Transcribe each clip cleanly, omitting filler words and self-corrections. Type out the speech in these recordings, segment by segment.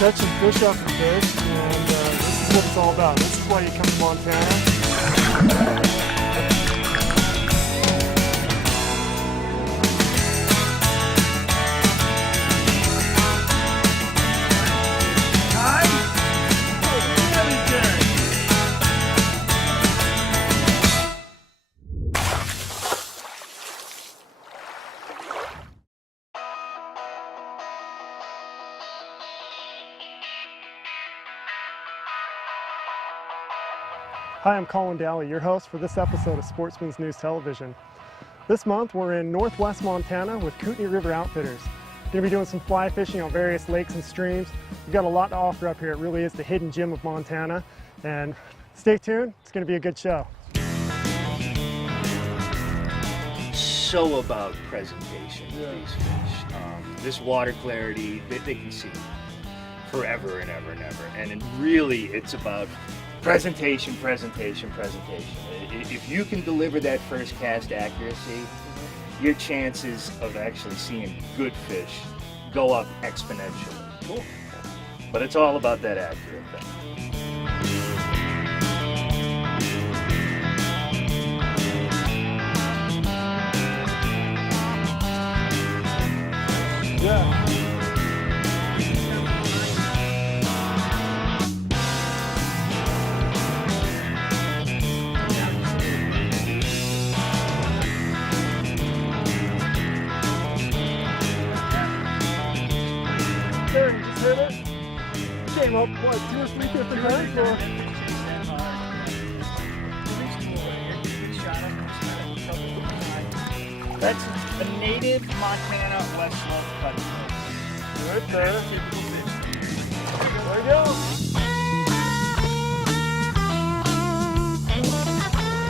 catching fish off the fish, and this is what it's all about. This is why you come to Montana. Hi, I'm Colin Daly, your host for this episode of Sportsman's News Television. This month we're in northwest Montana with Kootenai River Outfitters. We're going to be doing some fly fishing on various lakes and streams. We've got a lot to offer up here. It really is the hidden gem of Montana. And stay tuned, it's going to be a good show. So about presentation of these fish. This water clarity, they can see forever and ever and ever. And really it's about presentation. If you can deliver that first cast accuracy, your chances of actually seeing good fish go up exponentially. Cool. But it's all about that accurate thing. Yeah. There, you just hit it. Came up what, 2 or 3 different times? That's a native Montana West Slope cutting. Right there. There you go.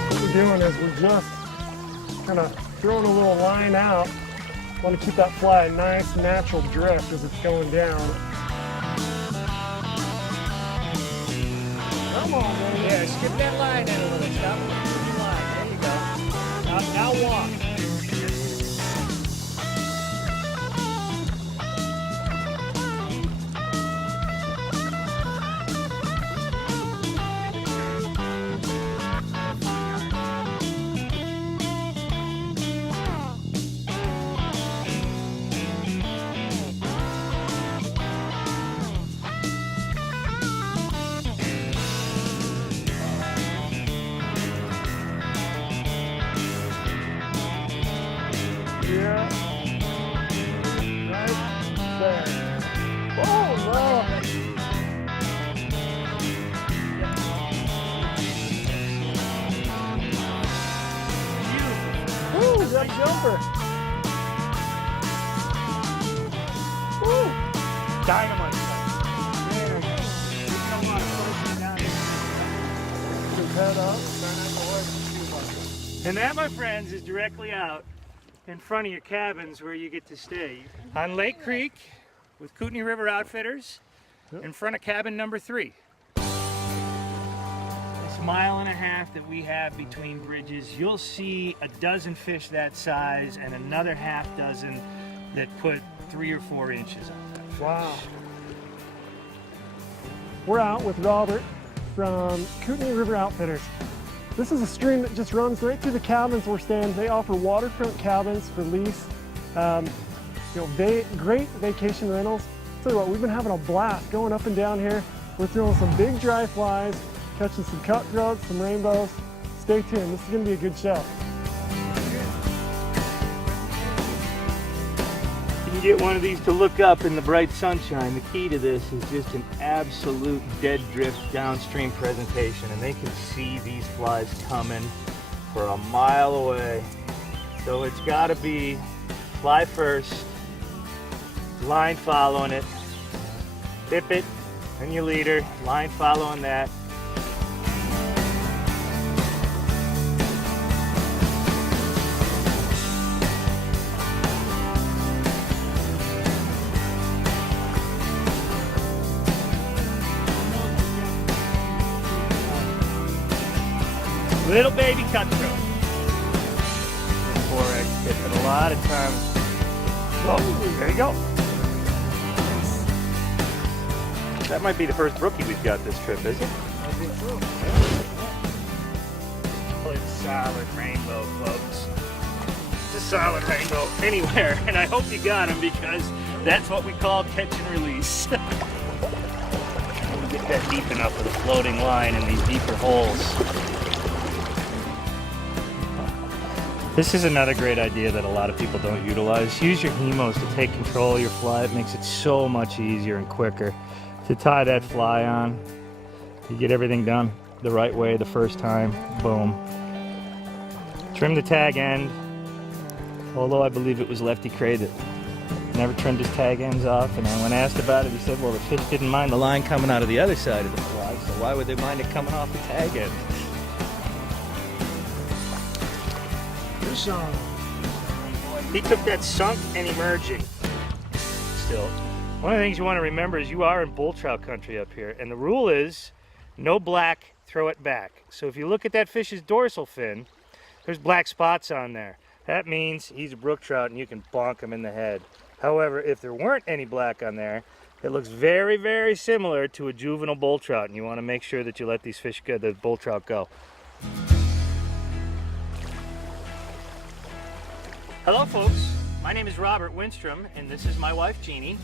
What we're doing is we're just kind of throwing a little line out. Want to keep that fly a nice natural drift as it's going down. Come on, man. Yeah, skip that line in a little. Stop the line. There you go. Now walk. Yeah. Right there. Oh, no. Woo, that jumper. Woo. Dynamite. Man. Come on, push it down. His head up. And that, my friends, is directly out in front of your cabins where you get to stay. On Lake Creek with Kootenai River Outfitters, in front of cabin number 3. This 1.5 miles that we have between bridges, you'll see a dozen fish that size and another half dozen that put 3 or 4 inches on that fish. Wow. We're out with Robert from Kootenai River Outfitters. This is a stream that just runs right through the cabins we're staying. They offer waterfront cabins for lease. Great vacation rentals. Tell you what, we've been having a blast going up and down here. We're throwing some big dry flies, catching some cutthroats, some rainbows. Stay tuned, this is gonna be a good show. You can get one of these to look up in the bright sunshine. The key to this is just an absolute dead drift downstream presentation, and they can see these flies coming for a mile away. So it's got to be fly first, line following it, dip it, and your leader, line following that. Little baby cutthroat. 4X tip, and a lot of times. Oh, there you go. That might be the first brookie we've got this trip, is it? I think so. It's solid rainbow, folks. It's a solid rainbow anywhere, and I hope you got them because that's what we call catch and release. Get that deep enough with a floating line in these deeper holes. This is another great idea that a lot of people don't utilize. Use your hemos to take control of your fly. It makes it so much easier and quicker to tie that fly on. You get everything done the right way the first time. Boom. Trim the tag end, although I believe it was Lefty Cray that never trimmed his tag ends off, and when asked about it, he said, well, the fish didn't mind the line coming out of the other side of the fly, so why would they mind it coming off the tag end? Fish on. He took that sunk and emerging. Still, one of the things you want to remember is you are in bull trout country up here, and the rule is no black, throw it back. So if you look at that fish's dorsal fin, there's black spots on there. That means he's a brook trout and you can bonk him in the head. However, if there weren't any black on there, it looks very, very similar to a juvenile bull trout, and you want to make sure that you let these fish go, the bull trout go. Hello folks, my name is Robert Winstrom and this is my wife Jeannie,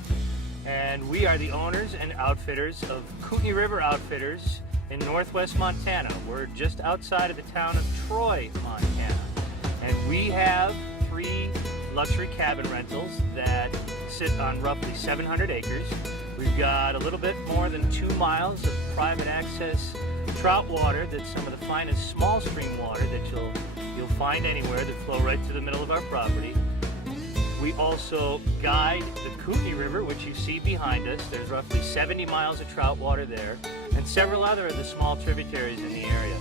and we are the owners and outfitters of Kootenai River Outfitters in northwest Montana. We're just outside of the town of Troy, Montana, and we have 3 luxury cabin rentals that sit on roughly 700 acres. We've got a little bit more than 2 miles of private access trout water that's some of the finest small stream water that you'll find anywhere that flow right through the middle of our property. We also guide the Kootenai River, which you see behind us. There's roughly 70 miles of trout water there, and several other of the small tributaries in the area.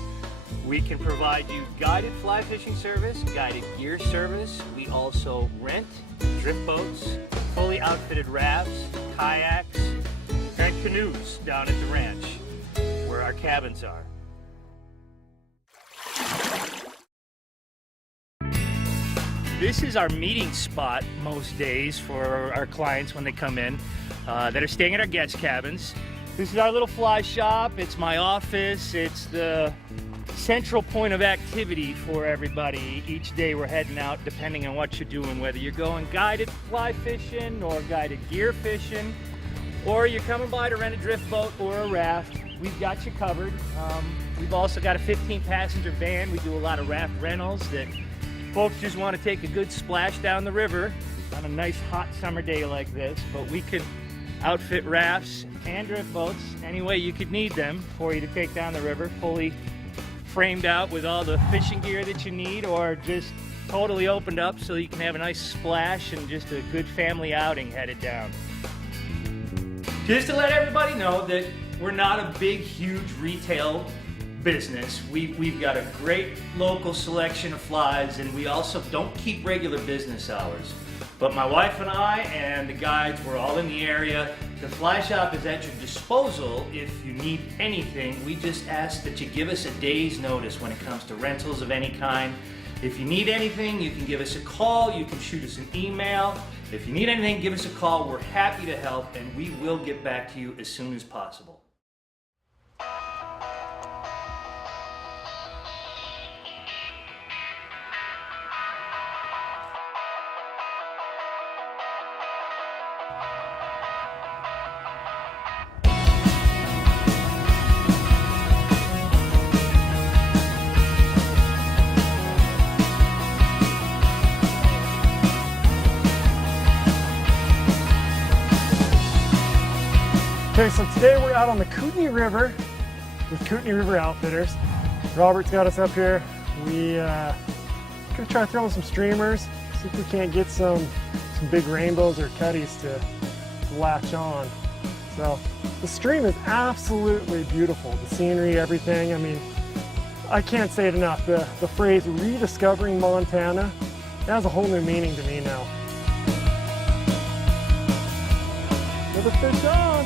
We can provide you guided fly fishing service, guided gear service. We also rent drift boats, fully outfitted rafts, kayaks, and canoes down at the ranch where our cabins are. This is our meeting spot most days for our clients when they come in that are staying at our guest cabins. This is our little fly shop. It's my office. It's the central point of activity for everybody. Each day we're heading out depending on what you're doing, whether you're going guided fly fishing or guided gear fishing, or you're coming by to rent a drift boat or a raft. We've got you covered. We've also got a 15-passenger van. We do a lot of raft rentals that folks just want to take a good splash down the river on a nice hot summer day like this, but we can outfit rafts and drift boats any way you could need them for you to take down the river, fully framed out with all the fishing gear that you need, or just totally opened up so you can have a nice splash and just a good family outing headed down. Just to let everybody know that we're not a big, huge retail business. We've got a great local selection of flies, and we also don't keep regular business hours. But my wife and I and the guides, we're all in the area. The fly shop is at your disposal if you need anything. We just ask that you give us a day's notice when it comes to rentals of any kind. If you need anything, you can give us a call, you can shoot us an email. If you need anything, give us a call. We're happy to help, and we will get back to you as soon as possible. Okay, so today we're out on the Kootenai River with Kootenai River Outfitters. Robert's got us up here. We're gonna try throwing some streamers, see if we can't get some big rainbows or cutties to latch on. So the stream is absolutely beautiful. The scenery, everything. I mean, I can't say it enough. The phrase rediscovering Montana, it has a whole new meaning to me now. Another fish on.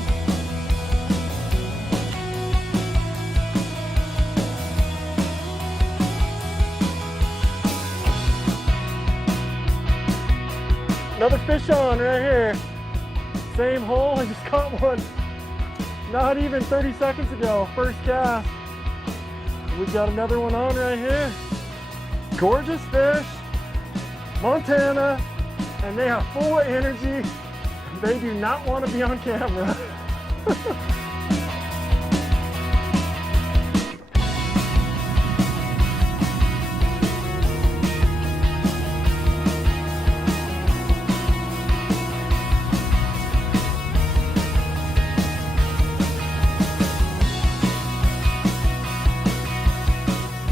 Another fish on right here. Same hole, I just caught one Not even 30 seconds ago, first cast. We've got another one on right here. Gorgeous fish, Montana, and they are full of energy. They do not want to be on camera.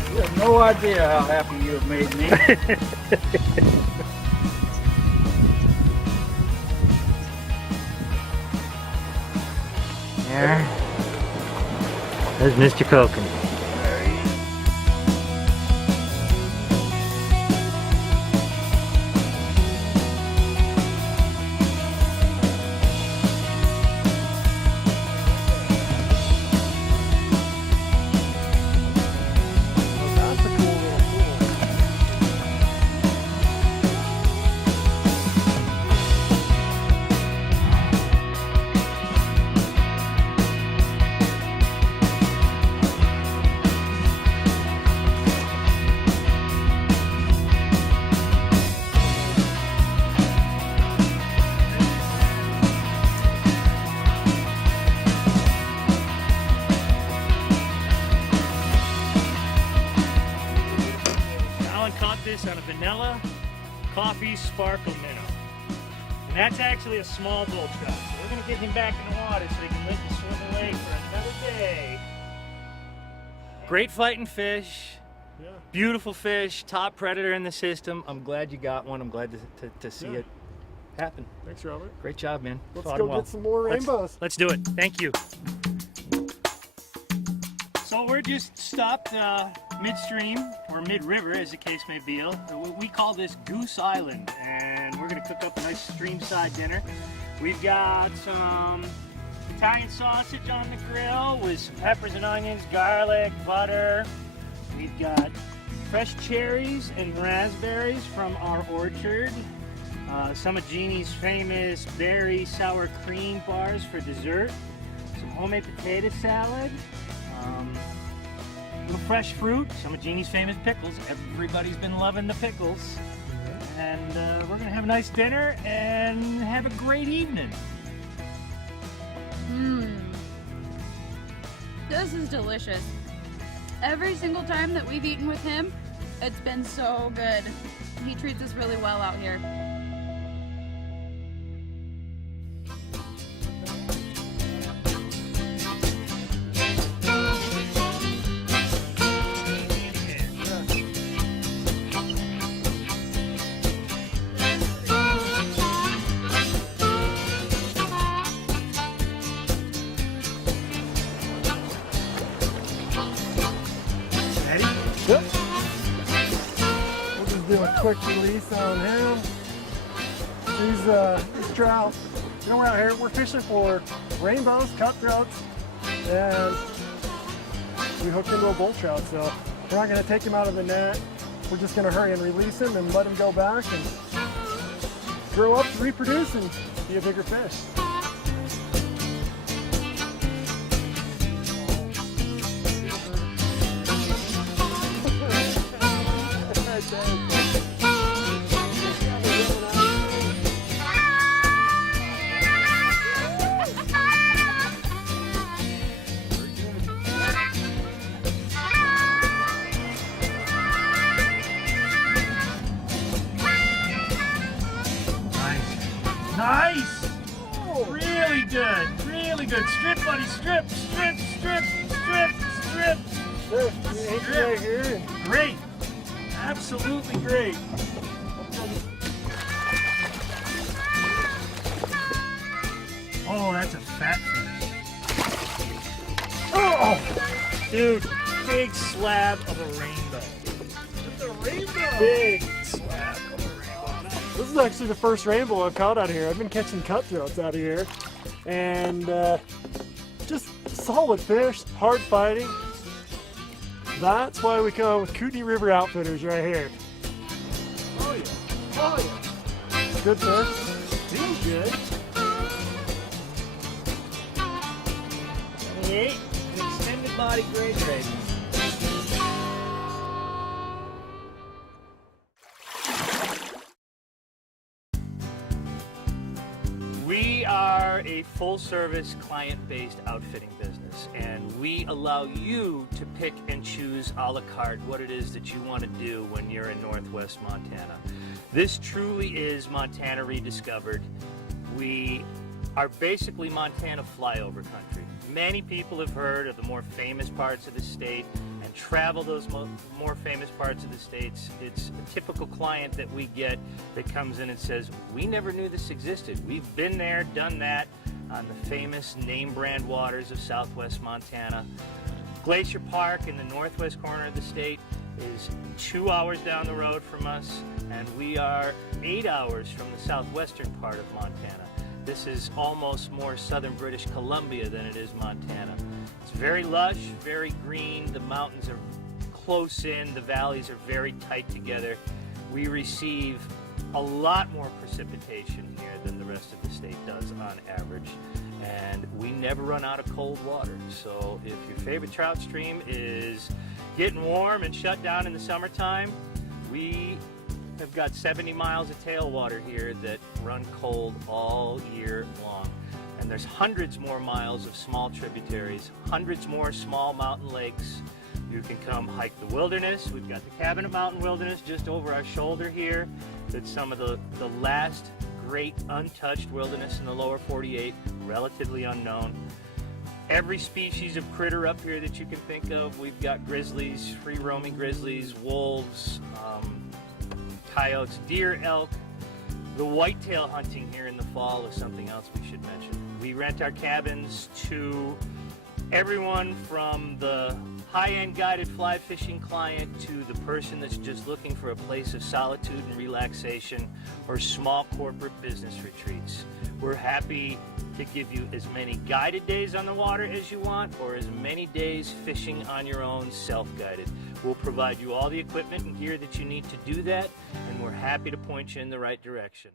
You have no idea how happy you have made me. There. There's Mr. Koken. That's a cool little pool. Alan caught this on a vanilla coffee sparkle minnow. And that's actually a small bull trout. So we're going to get him back in the water so he can live and swim away for another day. Great fighting fish. Yeah. Beautiful fish. Top predator in the system. I'm glad you got one. I'm glad to see Yeah. it happen. Thanks, Robert. Great job, man. Let's Fought go him well. get some more Let's- rainbows. Let's do it. Thank you. So we're just stopped midstream, or mid-river as the case may be. We call this Goose Island, and we're gonna cook up a nice stream-side dinner. We've got some Italian sausage on the grill with some peppers and onions, garlic, butter. We've got fresh cherries and raspberries from our orchard. Some of Jeannie's famous berry sour cream bars for dessert. Some homemade potato salad. Little fresh fruit. Some of Jeannie's famous pickles. Everybody's been loving the pickles. And we're gonna have a nice dinner and have a great evening. This is delicious. Every single time that we've eaten with him, it's been so good. He treats us really well out here. Ready? Yep. We'll just do a quick release on him. These trout, you know, we're out here, we're fishing for rainbows, cutthroats, and we hooked into a bull trout, so we're not gonna take him out of the net. We're just gonna hurry and release him and let him go back and grow up to reproduce and be a bigger fish. Nice! Really good, really good. Strip, buddy, strip, strip, strip, strip, strip. Right here. Great, absolutely great. Oh, that's a fat fish. Oh, dude, big slab of a rainbow. It's a rainbow. Big slab of a rainbow. This is actually the first rainbow I've caught out here. I've been catching cutthroats out of here, and just solid fish, hard fighting. That's why we come with Kootenai River Outfitters right here. Oh yeah, oh yeah. Good fish. Feels good. 28, an extended body grade rating. We are a full-service, client-based outfitting business, and we allow you to pick and choose a la carte what it is that you want to do when you're in Northwest Montana. This truly is Montana rediscovered. We are basically Montana flyover country. Many people have heard of the more famous parts of the state and travel those more famous parts of the states. It's a typical client that we get that comes in and says, we never knew this existed. We've been there, done that on the famous name brand waters of Southwest Montana. Glacier Park in the northwest corner of the state is 2 hours down the road from us, and we are 8 hours from the southwestern part of Montana. This is almost more southern British Columbia than it is Montana. It's very lush, very green, the mountains are close in, the valleys are very tight together. We receive a lot more precipitation here than the rest of the state does on average, and we never run out of cold water. So if your favorite trout stream is getting warm and shut down in the summertime, we have got 70 miles of tailwater here that run cold all year long. And there's hundreds more miles of small tributaries, hundreds more small mountain lakes. You can come hike the wilderness. We've got the Cabinet Mountain Wilderness just over our shoulder here. That's some of the last great untouched wilderness in the lower 48, relatively unknown. Every species of critter up here that you can think of. We've got grizzlies, free-roaming grizzlies, wolves, coyotes, deer, elk. The whitetail hunting here in the fall is something else we should mention. We rent our cabins to everyone from the high-end guided fly fishing client to the person that's just looking for a place of solitude and relaxation or small corporate business retreats. We're happy to give you as many guided days on the water as you want, or as many days fishing on your own self-guided. We'll provide you all the equipment and gear that you need to do that, and we're happy to point you in the right direction.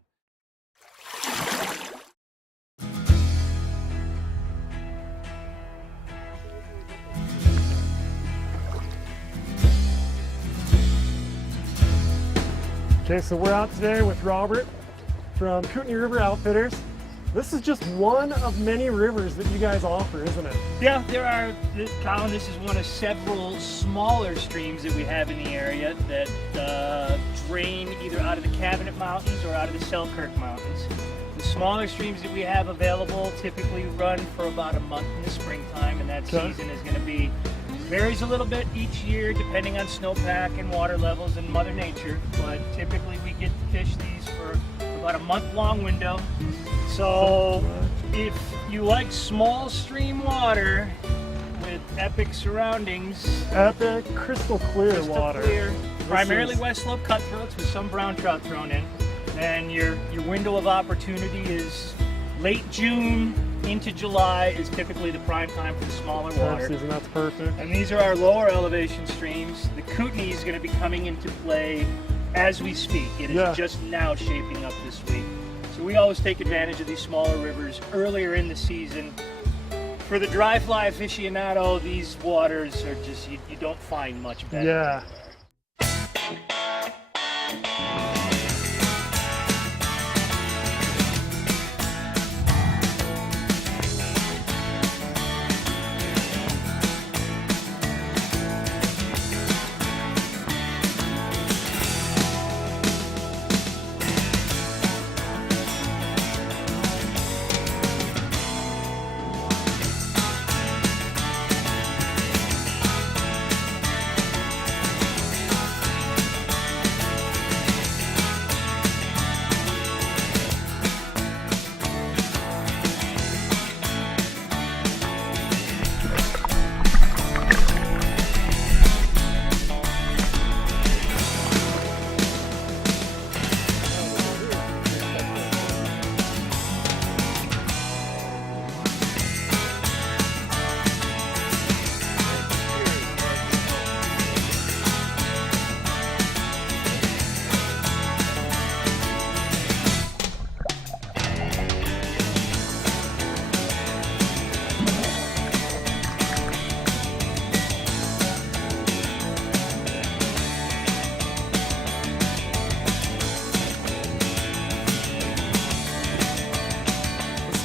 Okay, so we're out today with Robert from Kootenai River Outfitters. This is just one of many rivers that you guys offer, isn't it? Yeah, there are, Colin, this is one of several smaller streams that we have in the area that drain either out of the Cabinet Mountains or out of the Selkirk Mountains. The smaller streams that we have available typically run for about a month in the springtime, and that season is going to be, varies a little bit each year depending on snowpack and water levels and Mother Nature, but typically we get to fish these for about a month-long window. So if you like small stream water with epic surroundings, epic crystal clear water, primarily West Slope cutthroats with some brown trout thrown in, then your window of opportunity is late June into July is typically the prime time for the smaller water. Season, that's perfect. And these are our lower elevation streams. The Kootenai is going to be coming into play as we speak. It is just now shaping up this week. So we always take advantage of these smaller rivers earlier in the season. For the dry fly aficionado, these waters are just, you don't find much better. Yeah.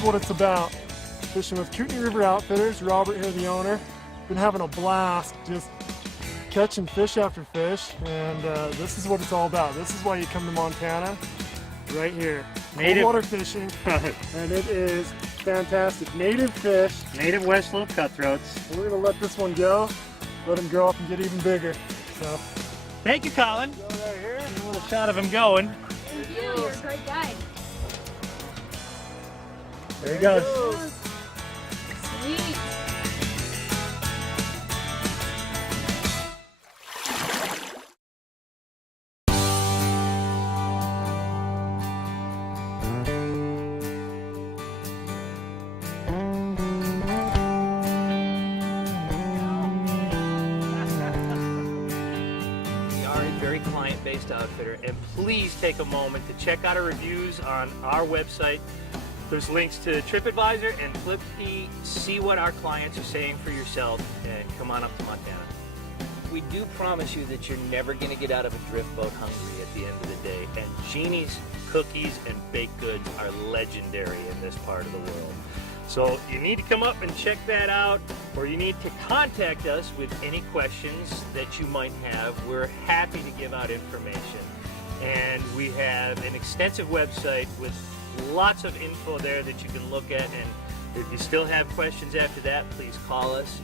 what it's about. Fishing with Kootenai River Outfitters. Robert here, the owner. Been having a blast just catching fish after fish, and this is what it's all about. This is why you come to Montana, right here. Cold water fishing, and it is fantastic. Native fish. Native West Slope cutthroats. And we're gonna let this one go, let him grow up and get even bigger. So, Thank you, Colin. go right here. A little shot of him going. Thank you. You're a great guide. There he goes. Sweet. Very client-based outfitter, and please take a moment to check out our reviews on our website. There's links to TripAdvisor and Flipkey. See what our clients are saying for yourself, and come on up to Montana. We do promise you that you're never going to get out of a drift boat hungry at the end of the day. And Jeannie's cookies and baked goods are legendary in this part of the world. So you need to come up and check that out, or you need to contact us with any questions that you might have. We're happy to give out information. And we have an extensive website with lots of info there that you can look at. And if you still have questions after that, please call us.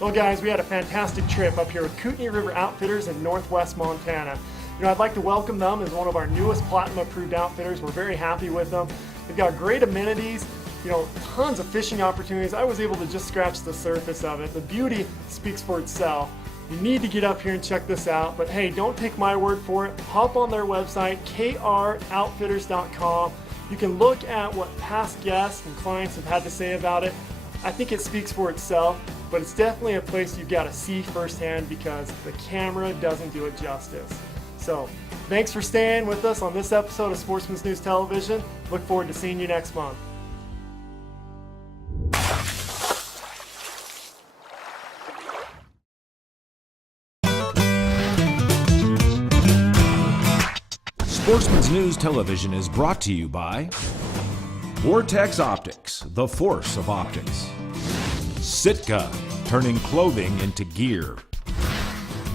Well guys, we had a fantastic trip up here with Kootenai River Outfitters in northwest Montana. You know, I'd like to welcome them as one of our newest Platinum approved outfitters. We're very happy with them. They've got great amenities, you know, tons of fishing opportunities. I was able to just scratch the surface of it. The beauty speaks for itself. You need to get up here and check this out, but hey, don't take my word for it. Hop on their website, kroutfitters.com. You can look at what past guests and clients have had to say about it. I think it speaks for itself, but it's definitely a place you've got to see firsthand because the camera doesn't do it justice. So, thanks for staying with us on this episode of Sportsman's News Television. Look forward to seeing you next month. Sportsman's News Television is brought to you by Vortex Optics, the force of optics. Sitka, turning clothing into gear.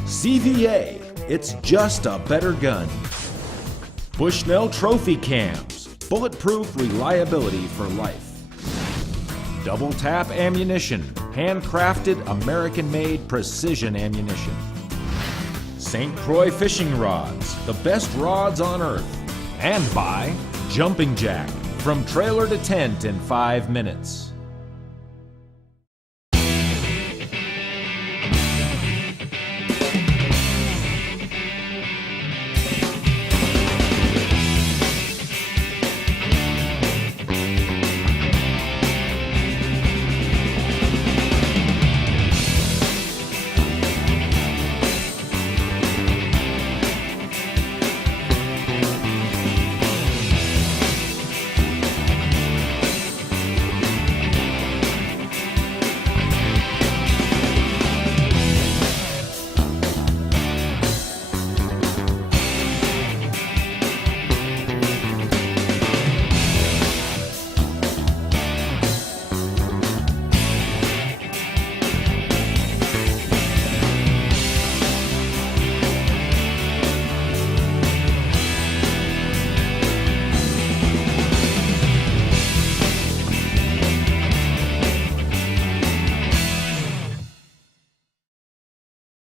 CVA, it's just a better gun. Bushnell Trophy Cams, bulletproof reliability for life. Double Tap Ammunition, handcrafted American-made precision ammunition. St. Croix Fishing Rods, the best rods on earth. And by Jumping Jack, from trailer to tent in 5 minutes.